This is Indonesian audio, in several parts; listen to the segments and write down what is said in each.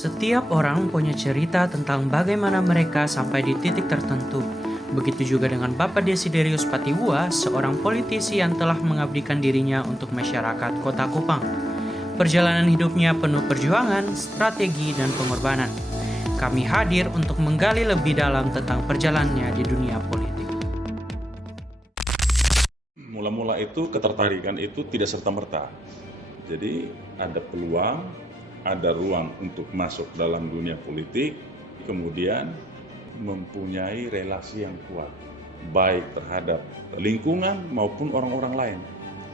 Setiap orang punya cerita tentang bagaimana mereka sampai di titik tertentu. Begitu juga dengan Bapak Desiderius Patiwa, seorang politisi yang telah mengabdikan dirinya untuk masyarakat Kota Kupang. Perjalanan hidupnya penuh perjuangan, strategi, dan pengorbanan. Kami hadir untuk menggali lebih dalam tentang perjalanannya di dunia politik. Mula-mula itu ketertarikan itu tidak serta-merta. Jadi ada peluang, ada ruang untuk masuk dalam dunia politik, kemudian mempunyai relasi yang kuat, baik terhadap lingkungan maupun orang-orang lain.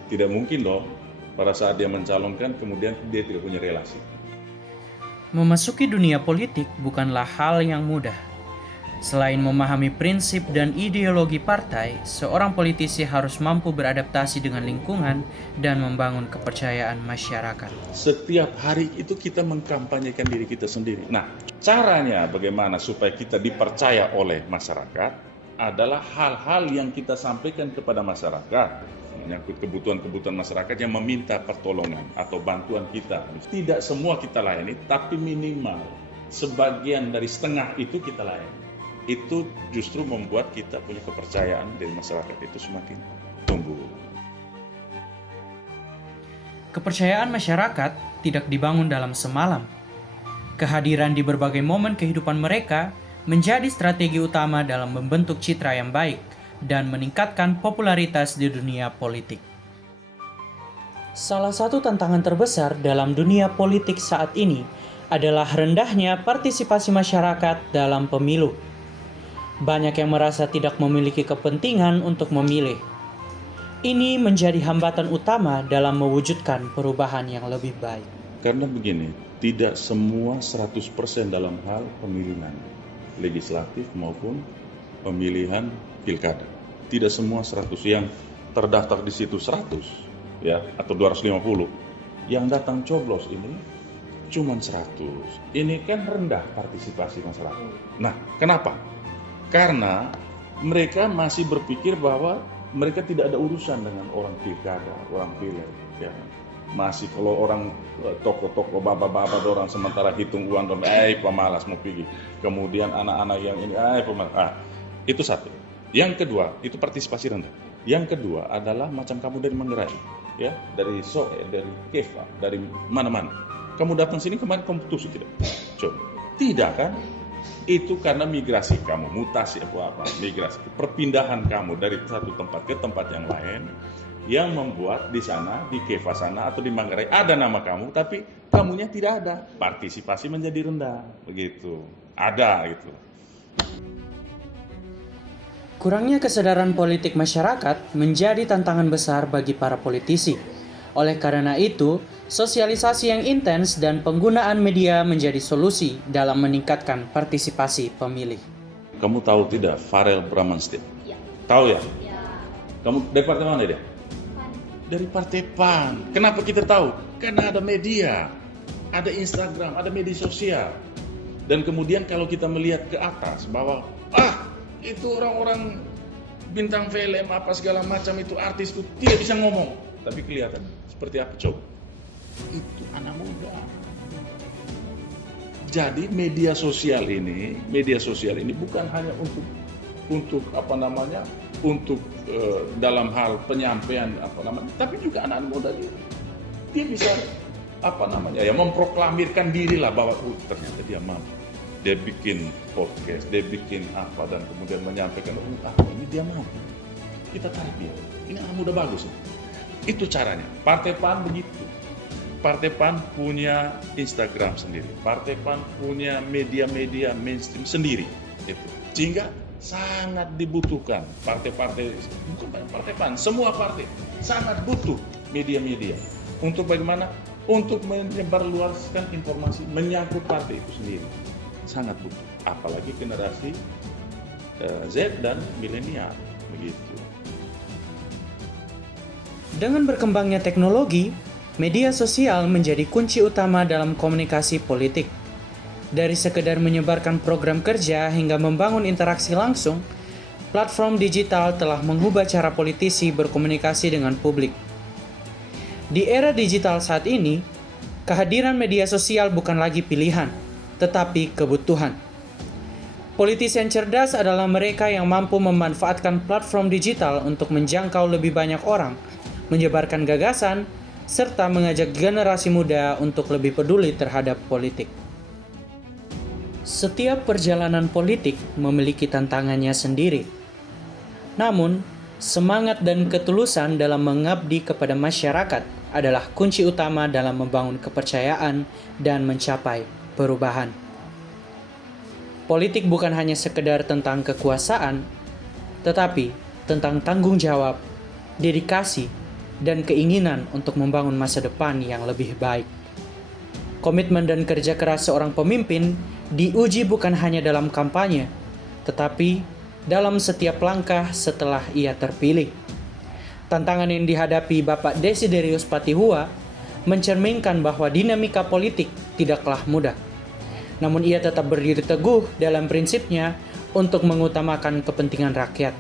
Tidak mungkin dong pada saat dia mencalonkan kemudian dia tidak punya relasi. Memasuki dunia politik bukanlah hal yang mudah. Selain memahami prinsip dan ideologi partai, seorang politisi harus mampu beradaptasi dengan lingkungan dan membangun kepercayaan masyarakat. Setiap hari itu kita mengkampanyekan diri kita sendiri. Nah, caranya bagaimana supaya kita dipercaya oleh masyarakat adalah hal-hal yang kita sampaikan kepada masyarakat, menyangkut kebutuhan-kebutuhan masyarakat yang meminta pertolongan atau bantuan kita. Tidak semua kita layani, tapi minimal sebagian dari setengah itu kita layani. Itu justru membuat kita punya kepercayaan dari masyarakat itu semakin tumbuh. Kepercayaan masyarakat tidak dibangun dalam semalam. Kehadiran di berbagai momen kehidupan mereka menjadi strategi utama dalam membentuk citra yang baik dan meningkatkan popularitas di dunia politik. Salah satu tantangan terbesar dalam dunia politik saat ini adalah rendahnya partisipasi masyarakat dalam pemilu. Banyak yang merasa tidak memiliki kepentingan untuk memilih. Ini menjadi hambatan utama dalam mewujudkan perubahan yang lebih baik. Karena begini, tidak semua 100% dalam hal pemilihan legislatif maupun pemilihan pilkada. Tidak semua 100 yang terdaftar di situ 100 ya atau 250. Yang datang coblos ini cuma 100. Ini kan rendah partisipasi masyarakat. Nah, kenapa? Karena mereka masih berpikir bahwa mereka tidak ada urusan dengan orang pilkada, orang pileg. Ya. Masih kalau orang tokoh-tokoh bapak-bapak orang sementara hitung uang dan pemalas mau pergi. Kemudian anak-anak yang ini pemalas. Itu satu. Yang kedua itu partisipasi rendah. Yang kedua adalah macam kamu dari Manggarai, ya dari dari Kefa, dari mana-mana. Kamu datang sini kemarin kamu putus tidak? Coba. Tidak kan? Itu karena migrasi kamu, mutasi apa migrasi, perpindahan kamu dari satu tempat ke tempat yang lain, yang membuat di sana, di Keva sana atau di Manggarai ada nama kamu, tapi kamunya tidak ada, partisipasi menjadi rendah, begitu, ada gitu. Kurangnya kesadaran politik masyarakat menjadi tantangan besar bagi para politisi. Oleh karena itu, sosialisasi yang intens dan penggunaan media menjadi solusi dalam meningkatkan partisipasi pemilih. Kamu tahu tidak Farel Bramantien? Ya. Tahu ya? Ya. Kamu dari partai mana dia? PAN. Dari partai PAN. Kenapa kita tahu? Karena ada media, ada Instagram, ada media sosial. Dan kemudian kalau kita melihat ke atas bahwa itu orang-orang bintang film apa segala macam itu artis itu tidak bisa ngomong, tapi kelihatan seperti apa coba? Itu anak muda. Jadi media sosial ini bukan hanya untuk dalam hal penyampaian tapi juga anak muda dia bisa memproklamirkan diri lah bahwa ternyata dia mampu. Dia bikin podcast, dia bikin apa dan kemudian menyampaikan ini dia mampu. Kita tarik dia. Ini anak muda bagus. Itu caranya. Partai PAN begitu. Partai PAN punya Instagram sendiri. Partai PAN punya media-media mainstream sendiri. Itu. Sehingga sangat dibutuhkan partai-partai, bukan partai PAN, semua partai sangat butuh media-media. Untuk bagaimana? Untuk menyebarluaskan informasi menyangkut partai itu sendiri. Sangat butuh. Apalagi generasi Z dan milenial. Begitu. Dengan berkembangnya teknologi, media sosial menjadi kunci utama dalam komunikasi politik. Dari sekedar menyebarkan program kerja hingga membangun interaksi langsung, platform digital telah mengubah cara politisi berkomunikasi dengan publik. Di era digital saat ini, kehadiran media sosial bukan lagi pilihan, tetapi kebutuhan. Politisi yang cerdas adalah mereka yang mampu memanfaatkan platform digital untuk menjangkau lebih banyak orang, menyebarkan gagasan, serta mengajak generasi muda untuk lebih peduli terhadap politik. Setiap perjalanan politik memiliki tantangannya sendiri. Namun, semangat dan ketulusan dalam mengabdi kepada masyarakat adalah kunci utama dalam membangun kepercayaan dan mencapai perubahan. Politik bukan hanya sekedar tentang kekuasaan, tetapi tentang tanggung jawab, dedikasi, dan keinginan untuk membangun masa depan yang lebih baik. Komitmen dan kerja keras seorang pemimpin diuji bukan hanya dalam kampanye, tetapi dalam setiap langkah setelah ia terpilih. Tantangan yang dihadapi Bapak Desiderius Patihua mencerminkan bahwa dinamika politik tidaklah mudah. Namun ia tetap berdiri teguh dalam prinsipnya untuk mengutamakan kepentingan rakyat.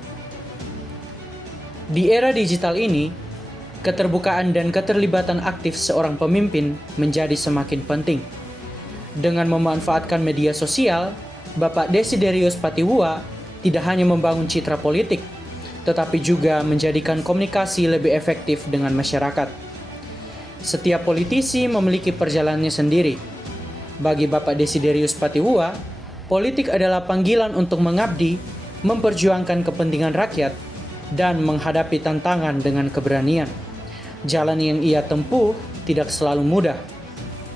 Di era digital ini, keterbukaan dan keterlibatan aktif seorang pemimpin menjadi semakin penting. Dengan memanfaatkan media sosial, Bapak Desiderius Patihua tidak hanya membangun citra politik, tetapi juga menjadikan komunikasi lebih efektif dengan masyarakat. Setiap politisi memiliki perjalanannya sendiri. Bagi Bapak Desiderius Patihua, politik adalah panggilan untuk mengabdi, memperjuangkan kepentingan rakyat, dan menghadapi tantangan dengan keberanian. Jalan yang ia tempuh tidak selalu mudah,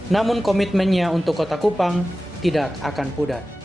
namun komitmennya untuk Kota Kupang tidak akan pudar.